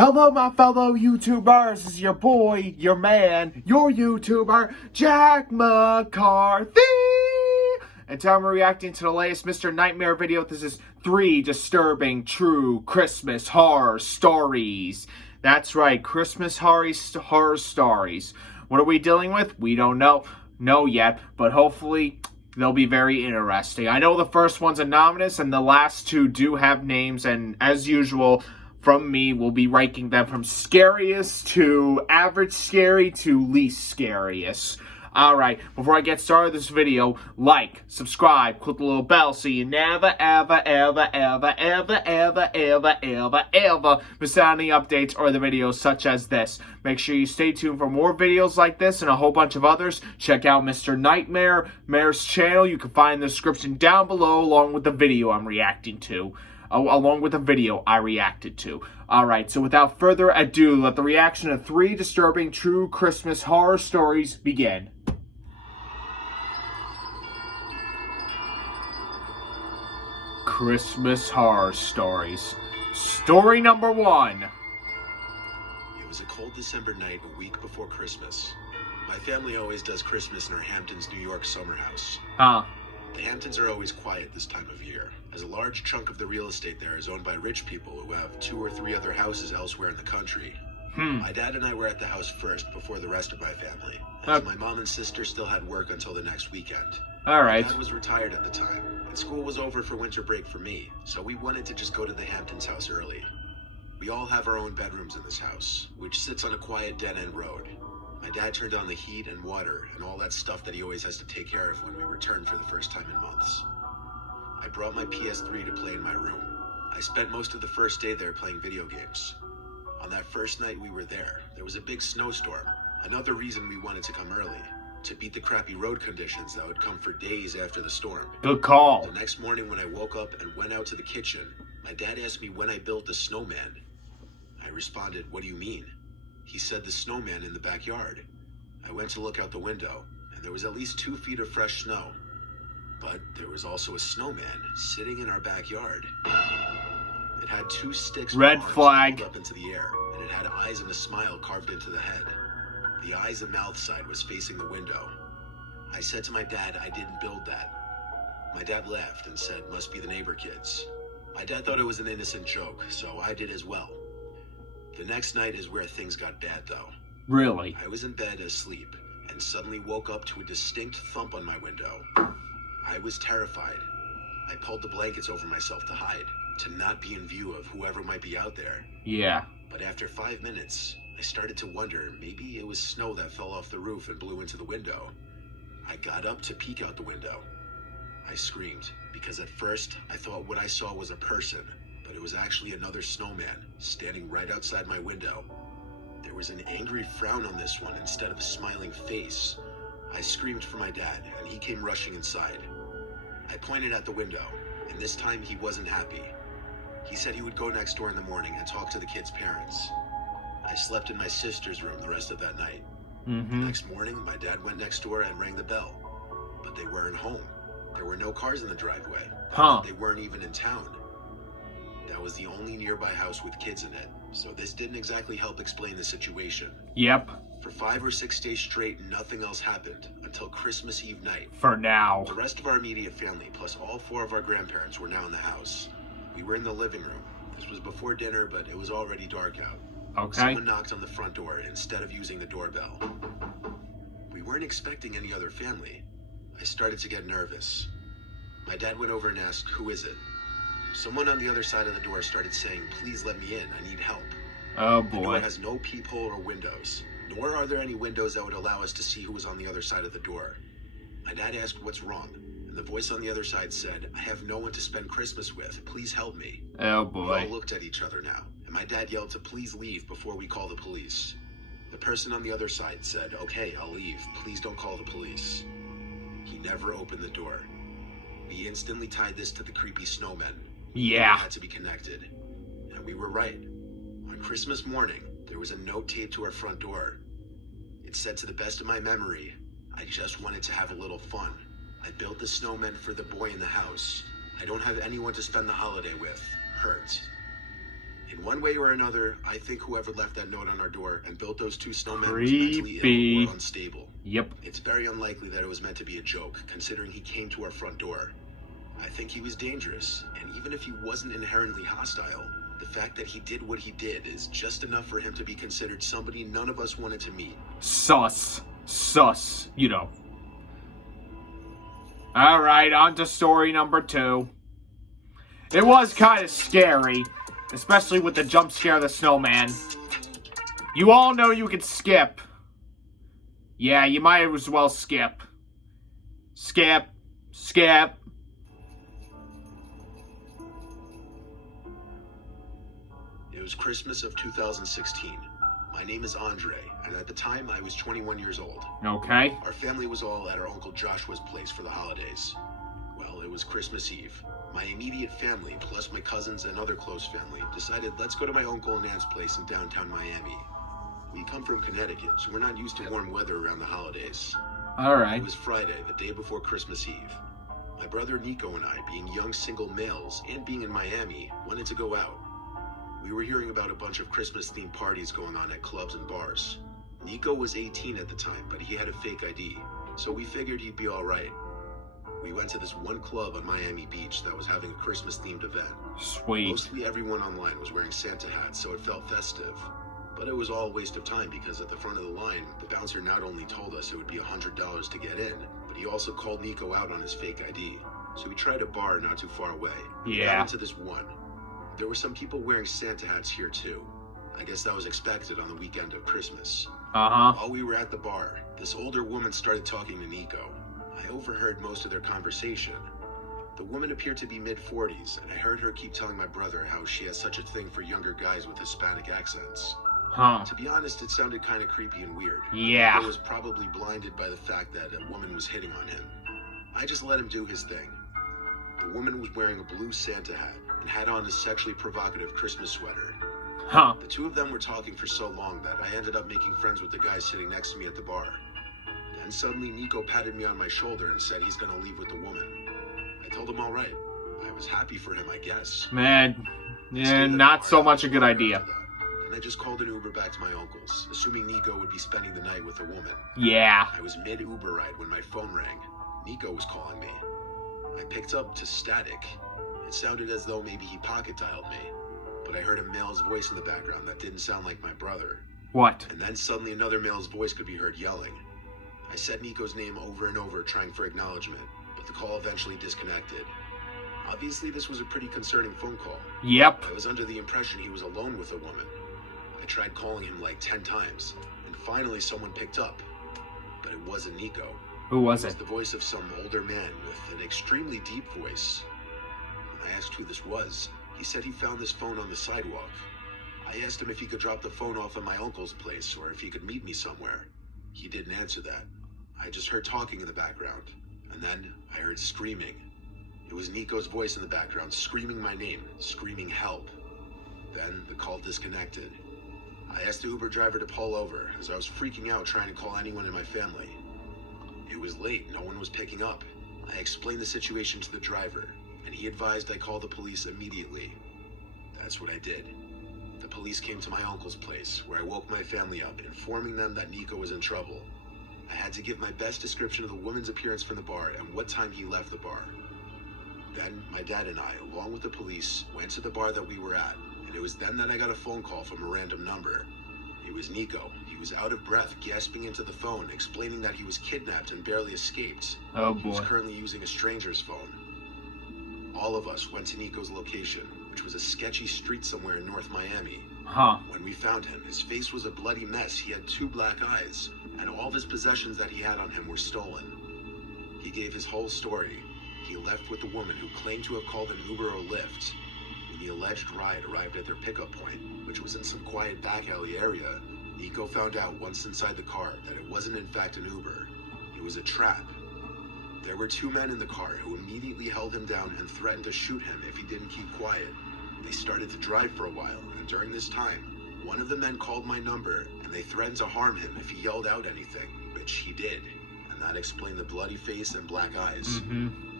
Hello, my fellow YouTubers. This is your boy, your man, your YouTuber, Jack McCarthy. And today I'm reacting to the latest Mr. Nightmare video. This is 3 disturbing true Christmas horror stories. That's right, Christmas horror stories. What are we dealing with? We don't know yet, but hopefully they'll be very interesting. I know the first one's anonymous and the last 2 do have names, and as usual, from me, we'll be ranking them from scariest to average scary to least scariest. Alright, before I get started with this video, like, subscribe, click the little bell so you never, ever miss out on any updates or the videos such as this. Make sure you stay tuned for more videos like this and a whole bunch of others. Check out Mr. Nightmare's channel. You can find the description down below along with the video I'm reacting to. Along with the video I reacted to. Alright, so without further ado, let the reaction of 3 disturbing true Christmas horror stories begin. Christmas horror stories. Story number 1. It was a cold December night a week before Christmas. My family always does Christmas in our Hamptons, New York summer house. The Hamptons are always quiet this time of year, as a large chunk of the real estate there is owned by rich people who have 2 or 3 other houses elsewhere in the country. My dad and I were at the house first before the rest of my family, as my mom and sister still had work until the next weekend. Alright. My dad was retired at the time, and school was over for winter break for me, so we wanted to just go to the Hamptons house early. We all have our own bedrooms in this house, which sits on a quiet dead-end road. My dad turned on the heat and water and all that stuff that he always has to take care of when we return for the first time in months. I brought my PS3 to play in my room. I spent most of the first day there playing video games. On that first night we were there was a big snowstorm. Another reason we wanted to come early, to beat the crappy road conditions that would come for days after the storm. Good call. The next morning when I woke up and went out to the kitchen, my dad asked me when I built the snowman. I responded, "What do you mean?" He said the snowman in the backyard. I went to look out the window, and there was at least 2 feet of fresh snow. But there was also a snowman sitting in our backyard. It had 2 sticks with Red arms flag. held up into the air, and it had eyes and a smile carved into the head. The eyes and mouth side was facing the window. I said to my dad I didn't build that. My dad laughed and said, "Must be the neighbor kids." My dad thought it was an innocent joke, so I did as well. The next night is where things got bad, though. Really? I was in bed asleep and suddenly woke up to a distinct thump on my window. I was terrified. I pulled the blankets over myself to hide, to not be in view of whoever might be out there. Yeah. But after 5 minutes, I started to wonder maybe it was snow that fell off the roof and blew into the window. I got up to peek out the window. I screamed because at first I thought what I saw was a person, but it was actually another snowman standing right outside my window. There was an angry frown on this one instead of a smiling face. I screamed for my dad, and he came rushing inside. I pointed at the window, and this time he wasn't happy. He said he would go next door in the morning and talk to the kids' parents. I slept in my sister's room the rest of that night. The next morning, my dad went next door and rang the bell, but they weren't home. There were no cars in the driveway. They weren't even in town. That was the only nearby house with kids in it, so this didn't exactly help explain the situation. Yep. For 5 or 6 days straight, nothing else happened until Christmas Eve night. For now. The rest of our immediate family, plus all 4 of our grandparents, were now in the house. We were in the living room. This was before dinner, but it was already dark out. Okay. Someone knocked on the front door instead of using the doorbell. We weren't expecting any other family. I started to get nervous. My dad went over and asked, "Who is it?" Someone on the other side of the door started saying, "Please let me in, I need help." Oh The door boy. has no peephole or windows, nor are there any windows that would allow us to see who was on the other side of the door. My dad asked what's wrong, and the voice on the other side said, "I have no one to spend Christmas with, please help me." Oh We boy. all looked at each other now, and my dad yelled to please leave before we call the police. The person on the other side said, "Okay, I'll leave, please don't call the police." He never opened the door. We instantly tied this to the creepy snowmen. Yeah. It had to be connected. And we were right. On Christmas morning, there was a note taped to our front door. It said, "To the best of my memory, I just wanted to have a little fun. I built the snowman for the boy in the house. I don't have anyone to spend the holiday with. Hurt." In one way or another, I think whoever left that note on our door and built those two snowmen was mentally ill or unstable. Yep. It's very unlikely that it was meant to be a joke, considering he came to our front door. I think he was dangerous, and even if he wasn't inherently hostile, the fact that he did what he did is just enough for him to be considered somebody none of us wanted to meet. Sus, you know. Alright, on to story number 2. It was kind of scary, especially with the jump scare of the snowman. You all know you can skip. Yeah, you might as well skip. Skip. It was Christmas of 2016. My name is Andre, and at the time I was 21 years old. Okay. Our family was all at our Uncle Joshua's place for the holidays. Well, it was Christmas Eve. My immediate family, plus my cousins and other close family, decided let's go to my uncle and aunt's place in downtown Miami. We come from Connecticut, so we're not used to warm weather around the holidays. Alright. It was Friday, the day before Christmas Eve. My brother Nico and I, being young single males and being in Miami, wanted to go out. We were hearing about a bunch of Christmas-themed parties going on at clubs and bars. Nico was 18 at the time, but he had a fake ID, so we figured he'd be alright. We went to this one club on Miami Beach that was having a Christmas-themed event. Sweet. Mostly everyone online was wearing Santa hats, so it felt festive. But it was all a waste of time because at the front of the line, the bouncer not only told us it would be $100 to get in, but he also called Nico out on his fake ID. So we tried a bar not too far away. We got into this one. There were some people wearing Santa hats here too. I guess that was expected on the weekend of Christmas. While we were at the bar, this older woman started talking to Nico. I overheard most of their conversation. The woman appeared to be mid-40s, and I heard her keep telling my brother how she has such a thing for younger guys with Hispanic accents. To be honest, it sounded kind of creepy and weird. Yeah. He was probably blinded by the fact that a woman was hitting on him. I just let him do his thing. The woman was wearing a blue Santa hat and had on a sexually provocative Christmas sweater. The two of them were talking for so long that I ended up making friends with the guy sitting next to me at the bar. Then suddenly Nico patted me on my shoulder and said he's gonna leave with the woman. I told him all right. I was happy for him, I guess. Man, yeah, not so much a good idea. And I just called an Uber back to my uncle's, assuming Nico would be spending the night with a woman. Yeah. I was mid-Uber ride when my phone rang. Nico was calling me. I picked up to static. It sounded as though maybe he pocket dialed me, but I heard a male's voice in the background that didn't sound like my brother. What? And then suddenly another male's voice could be heard yelling. I said Nico's name over and over, trying for acknowledgement, but the call eventually disconnected. Obviously, this was a pretty concerning phone call. Yep. I was under the impression he was alone with a woman. I tried calling him like 10 times, and finally someone picked up. But it wasn't Nico. Who was It it? was the voice of some older man with an extremely deep voice. When I asked who this was, he said he found this phone on the sidewalk. I asked him if he could drop the phone off at my uncle's place or if he could meet me somewhere. He didn't answer that. I just heard talking in the background, and then I heard screaming. It was Nico's voice in the background, screaming my name, screaming help. Then the call disconnected. I asked the Uber driver to pull over, as I was freaking out trying to call anyone in my family. It was late, no one was picking up. I explained the situation to the driver, and he advised I call the police immediately. That's what I did. The police came to my uncle's place, where I woke my family up, informing them that Nico was in trouble. I had to give my best description of the woman's appearance from the bar and what time he left the bar. Then, my dad and I, along with the police, went to the bar that we were at, and it was then that I got a phone call from a random number. It was Nico. He was out of breath, gasping into the phone, explaining that he was kidnapped and barely escaped. Oh He was boy. currently using a stranger's phone. All of us went to Nico's location, which was a sketchy street somewhere in North Miami. When we found him, his face was a bloody mess. He had 2 black eyes, and all of his possessions that he had on him were stolen. He gave his whole story. He left with the woman who claimed to have called an Uber or Lyft. When the alleged ride arrived at their pickup point, which was in some quiet back alley area, Nico found out once inside the car that it wasn't in fact an Uber. It was a trap. There were 2 men in the car who immediately held him down and threatened to shoot him if he didn't keep quiet. They started to drive for a while, and during this time, one of the men called my number, and they threatened to harm him if he yelled out anything, which he did. And that explained the bloody face and black eyes.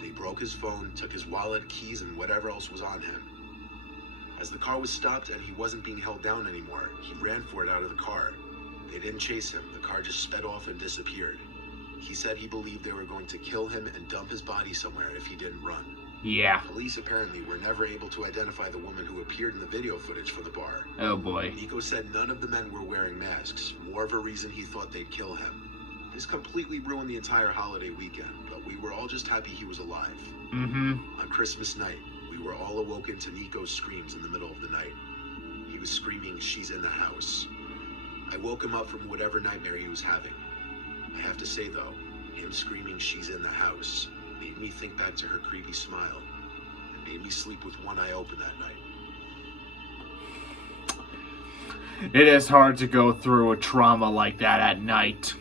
They broke his phone, took his wallet, keys, and whatever else was on him. As the car was stopped and he wasn't being held down anymore, he ran for it out of the car. They didn't chase him, the car just sped off and disappeared. He said he believed they were going to kill him and dump his body somewhere if he didn't run. Yeah. Police apparently were never able to identify the woman who appeared in the video footage from the bar. Oh boy. Nico said none of the men were wearing masks, more of a reason he thought they'd kill him. This completely ruined the entire holiday weekend, but we were all just happy he was alive. On Christmas night, we were all awoken to Nico's screams in the middle of the night. He was screaming, "She's in the house." I woke him up from whatever nightmare he was having. I have to say though, him screaming, "She's in the house," made me think back to her creepy smile, and made me sleep with one eye open that night. It is hard to go through a trauma like that at night.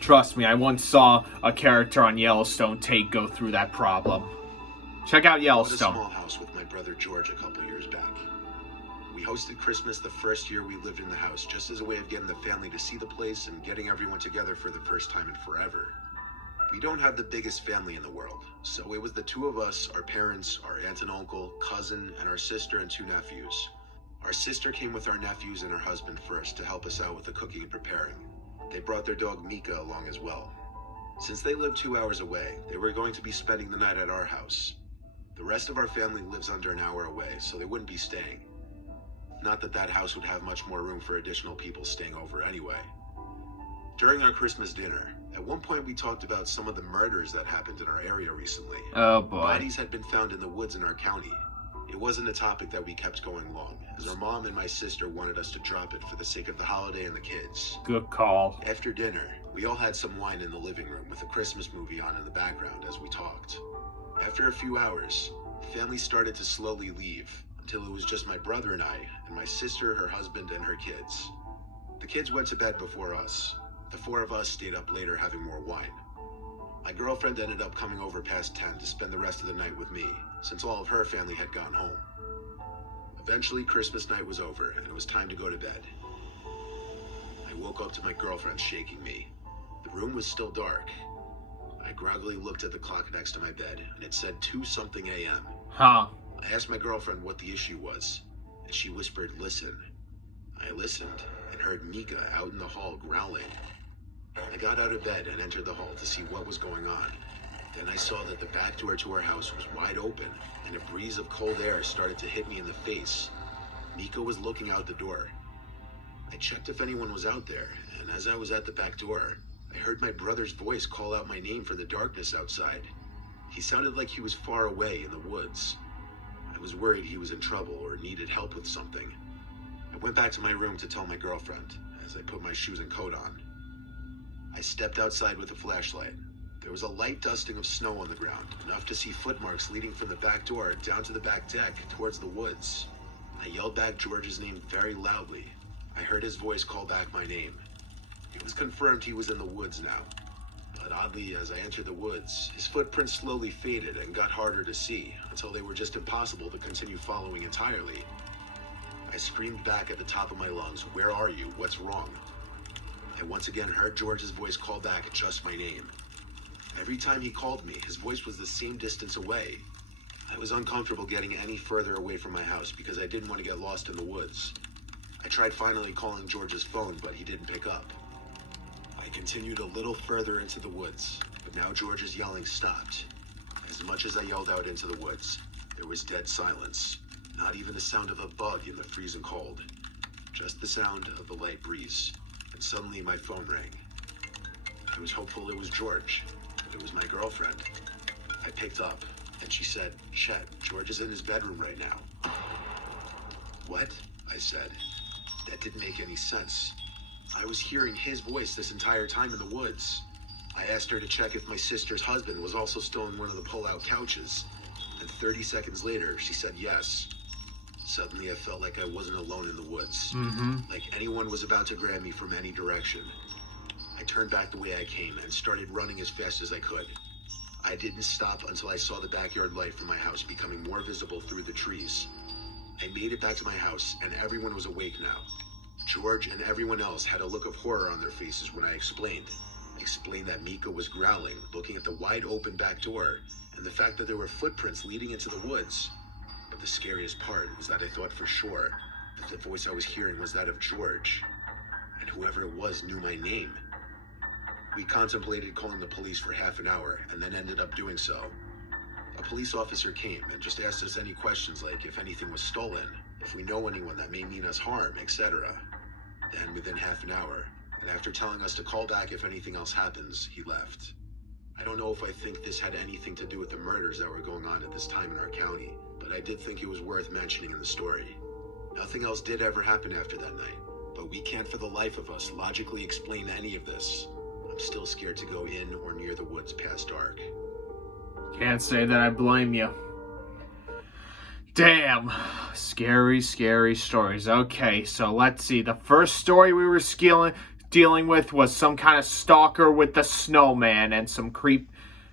Trust me, I once saw a character on Yellowstone go through that problem. Check out I bought a Yellowstone. small house with my brother George a couple years back. We hosted Christmas the first year we lived in the house, just as a way of getting the family to see the place and getting everyone together for the first time in forever. We don't have the biggest family in the world, so it was the two of us, our parents, our aunt and uncle, cousin, and our sister and two nephews. Our sister came with our nephews and her husband first to help us out with the cooking and preparing. They brought their dog Mika along as well. Since they lived 2 hours away, they were going to be spending the night at our house. The rest of our family lives under an hour away, so they wouldn't be staying. Not that that house would have much more room for additional people staying over anyway. During our Christmas dinner, at one point we talked about some of the murders that happened in our area recently. Oh boy. Bodies had been found in the woods in our county. It wasn't a topic that we kept going long, as our mom and my sister wanted us to drop it for the sake of the holiday and the kids. Good call. After dinner, we all had some wine in the living room with a Christmas movie on in the background as we talked. After a few hours, the family started to slowly leave, until it was just my brother and I, and my sister, her husband, and her kids. The kids went to bed before us. The four of us stayed up later having more wine. My girlfriend ended up coming over past 10 to spend the rest of the night with me, since all of her family had gone home. Eventually, Christmas night was over, and it was time to go to bed. I woke up to my girlfriend shaking me. The room was still dark. I groggily looked at the clock next to my bed, and it said 2-something a.m. Huh. I asked my girlfriend what the issue was, and she whispered, "Listen." I listened, and heard Mika out in the hall growling. I got out of bed and entered the hall to see what was going on. Then I saw that the back door to our house was wide open, and a breeze of cold air started to hit me in the face. Mika was looking out the door. I checked if anyone was out there, and as I was at the back door, I heard my brother's voice call out my name for the darkness outside. He sounded like he was far away in the woods. I was worried he was in trouble or needed help with something. I went back to my room to tell my girlfriend, as I put my shoes and coat on. I stepped outside with a flashlight. There was a light dusting of snow on the ground, enough to see footmarks leading from the back door down to the back deck towards the woods. I yelled back George's name very loudly. I heard his voice call back my name. It was confirmed he was in the woods now. But oddly, as I entered the woods, his footprints slowly faded and got harder to see, until they were just impossible to continue following entirely. I screamed back at the top of my lungs, "Where are you? What's wrong?" I once again heard George's voice call back just my name. Every time he called me, his voice was the same distance away. I was uncomfortable getting any further away from my house because I didn't want to get lost in the woods. I tried finally calling George's phone, but he didn't pick up. I continued a little further into the woods, but now George's yelling stopped. As much as I yelled out into the woods, there was dead silence. Not even the sound of a bug in the freezing cold. Just the sound of the light breeze. And suddenly my phone rang. I was hopeful it was George, but it was my girlfriend. I picked up, and she said, "Chet, George is in his bedroom right now." "What?" I said. That didn't make any sense. I was hearing his voice this entire time in the woods. I asked her to check if my sister's husband was also still in one of the pull-out couches, and 30 seconds later, she said yes. Suddenly, I felt like I wasn't alone in the woods. Like anyone was about to grab me from any direction. I turned back the way I came and started running as fast as I could. I didn't stop until I saw the backyard light from my house becoming more visible through the trees. I made it back to my house, and everyone was awake now. George and everyone else had a look of horror on their faces when I explained that Mika was growling, looking at the wide open back door, and the fact that there were footprints leading into the woods. But The scariest part was that I thought for sure that the voice I was hearing was that of George, and whoever it was knew my name. We contemplated calling the police for half an hour and then ended up doing so. A police officer came and just asked us any questions like if anything was stolen, if we know anyone that may mean us harm, etc. Then within half an hour, and after telling us to call back if anything else happens, he left. I don't know if I think this had anything to do with the murders that were going on at this time in our county, but I did think it was worth mentioning in the story. Nothing else did ever happen after that night, but we can't for the life of us logically explain any of this. I'm still scared to go in or near the woods past dark. Can't say that I blame you. Damn. Scary, scary stories. Okay, so let's see. The first story we were dealing with was some kind of stalker with the snowman and some creep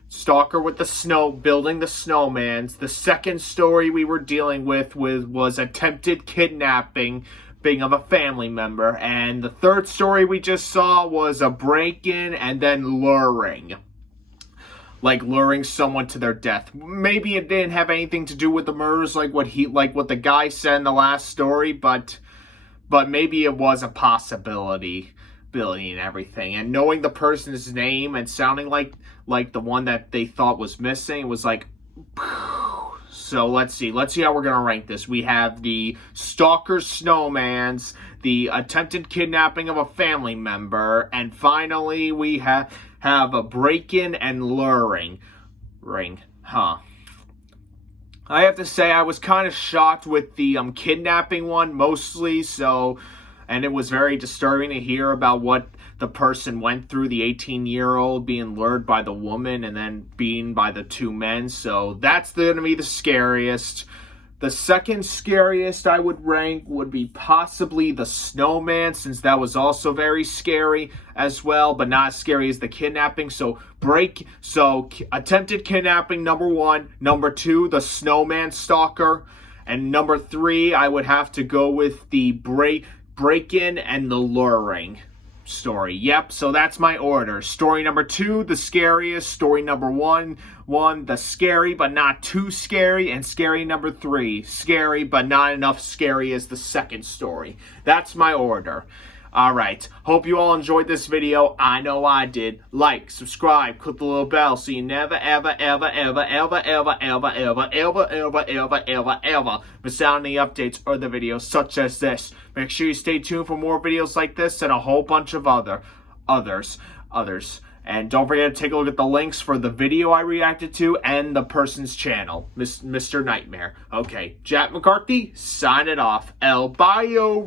stalker with the snow, building the snowmans. The second story we were dealing with was attempted kidnapping of a family member. And the third story we just saw was a break-in and then luring. Like luring someone to their death. Maybe it didn't have anything to do with the murders like what the guy said in the last story, but maybe it was a possibility. And everything, and knowing the person's name and sounding like the one that they thought was missing was like. So let's see how we're gonna rank this. We have the stalker snowmans, the attempted kidnapping of a family member, and finally we have a break-in and luring. I have to say I was kind of shocked with the kidnapping one mostly. And it was very disturbing to hear about what the person went through, the 18-year-old being lured by the woman and then beaten by the two men. So that's going to be the scariest. The second scariest I would rank would be possibly the snowman, since that was also very scary as well, but not as scary as the kidnapping. So attempted kidnapping, number 1. Number 2, the snowman stalker. And number 3, I would have to go with the break-in and the luring story. Yep, so that's my order. Story number 2, the scariest. Story number 1, the scary but not too scary. And scary number 3, scary but not enough scary as the second story. That's my order. Alright, hope you all enjoyed this video. I know I did. Like, subscribe, click the little bell so you never ever miss out on the updates or the videos such as this. Make sure you stay tuned for more videos like this and a whole bunch of others. And don't forget to take a look at the links for the video I reacted to and the person's channel, Mr. Nightmare. Okay, Jack McCarthy, sign it off. El Bio.